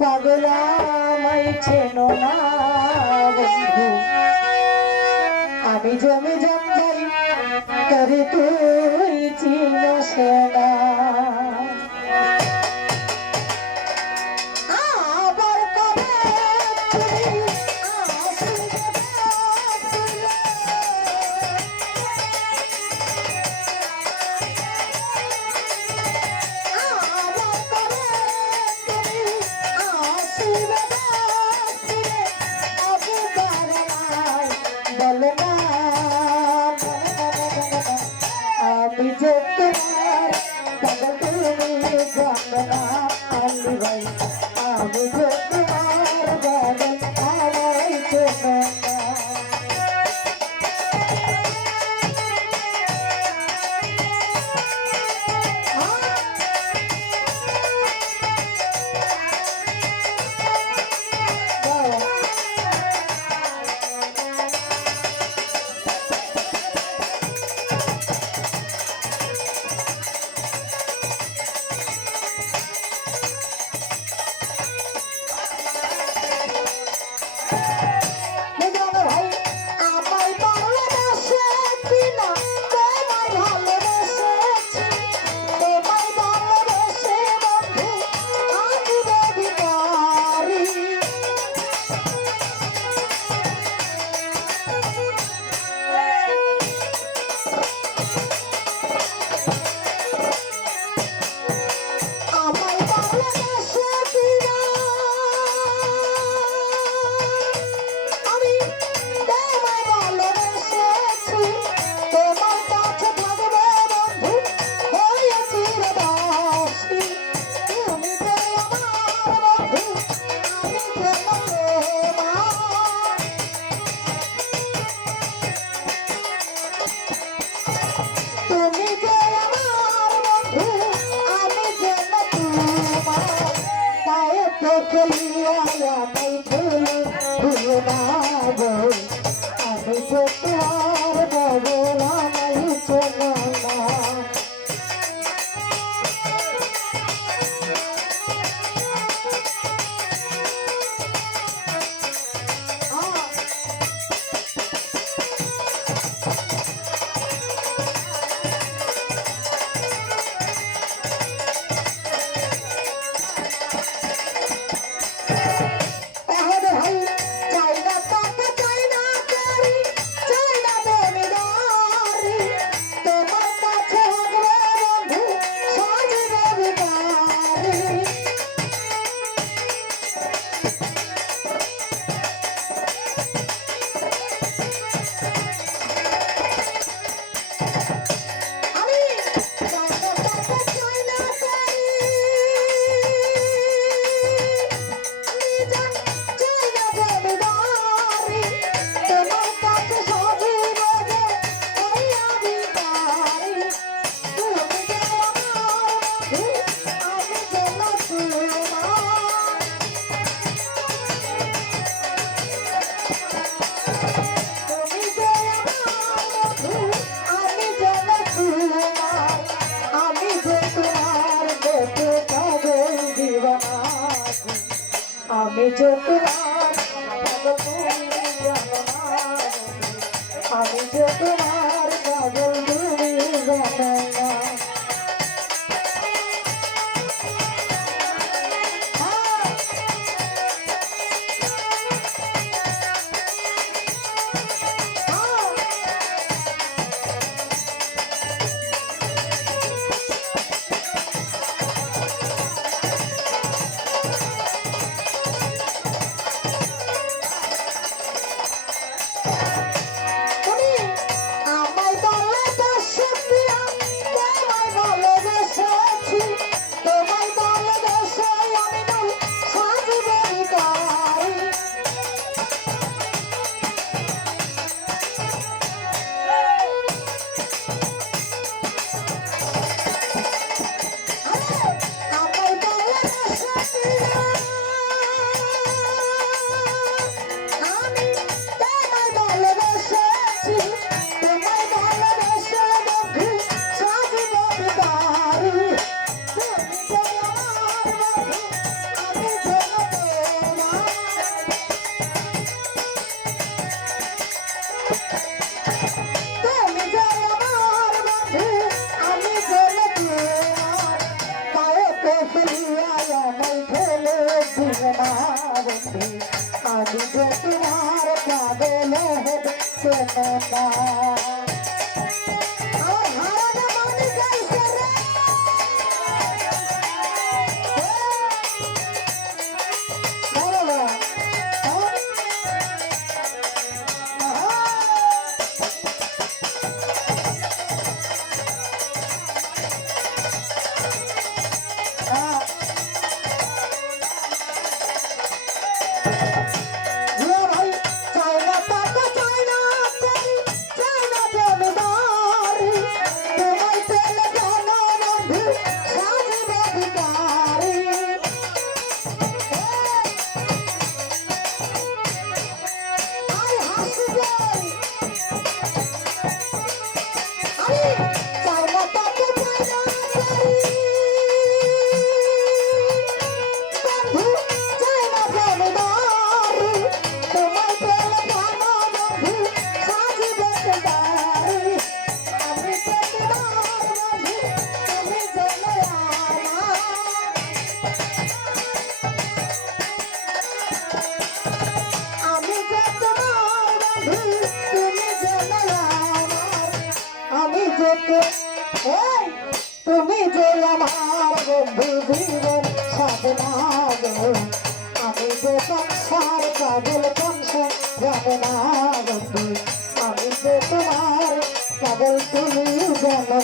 পাগলামাই চেনো না বন্ধু। আমি জমে যাব আমি পায়ে আমি চেনা জানে না বন্ধু আমি যে তোমার পাগল তুমি জানো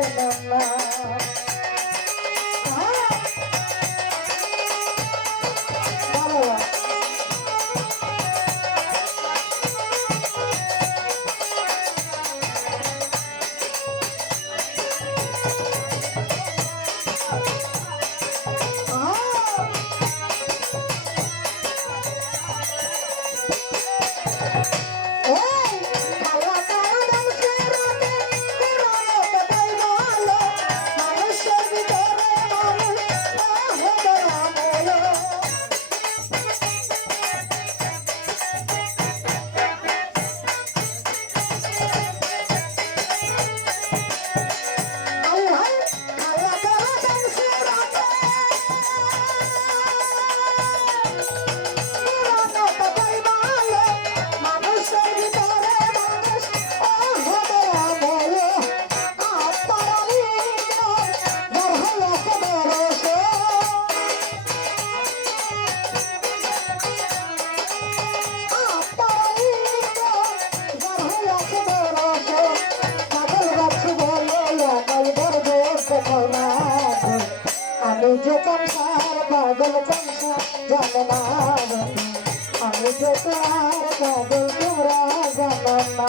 Thank you. আমি যে তোমার পাগল কংসা জানা আমি। যে তোমার পাগল তোরা জানা